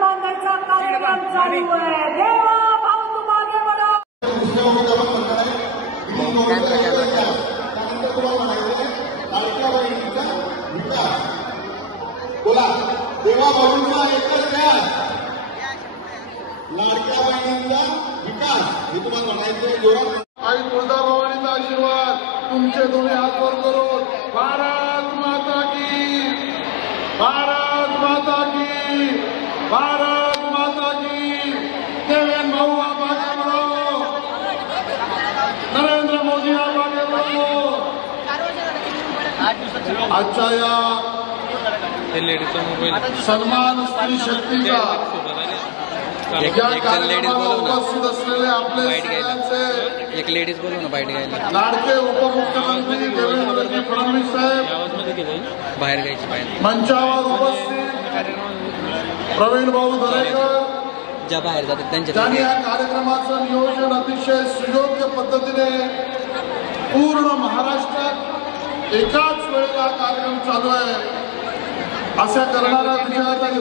बांधायचा कार्यक्रम चालू आहे। देवा भाऊ तू मागे बघा। बोला देवा भाऊंचा एकच ध्यान, लाडक्या बहिणींचा विकास हे तुम्हाला म्हणायचं जोरात। आई तुळजाभवानीचा आशीर्वाद तुमचे दोन्ही हात वर करून भारत माता की, भारत माता की, भारत माता की। देवेंद्र भाऊ आप आगे बढ़ो, नरेंद्र मोदी आप आगे बढ़ो। आजच्या या सन्मान स्त्री शक्तीचा या कार्यक्रमाला उपस्थित असलेले आपले सगळ्यांचे एक लेडीज बोलू ना बाईट घ्यायला, लाडके उपमुख्यमंत्री देवेंद्रजी फडणवीस साहेब बाहेर घ्यायची बाहेर मंचावर उपस्थित प्रवीण भाऊ दरेकर ज्या बाहेर जातात त्यांच्या त्यांनी या कार्यक्रमाचं नियोजन अतिशय सुयोग्य पद्धतीने पूर्ण महाराष्ट्रात एकाच वेळेला कार्यक्रम चालू आहे अशा करणारा विजयाताई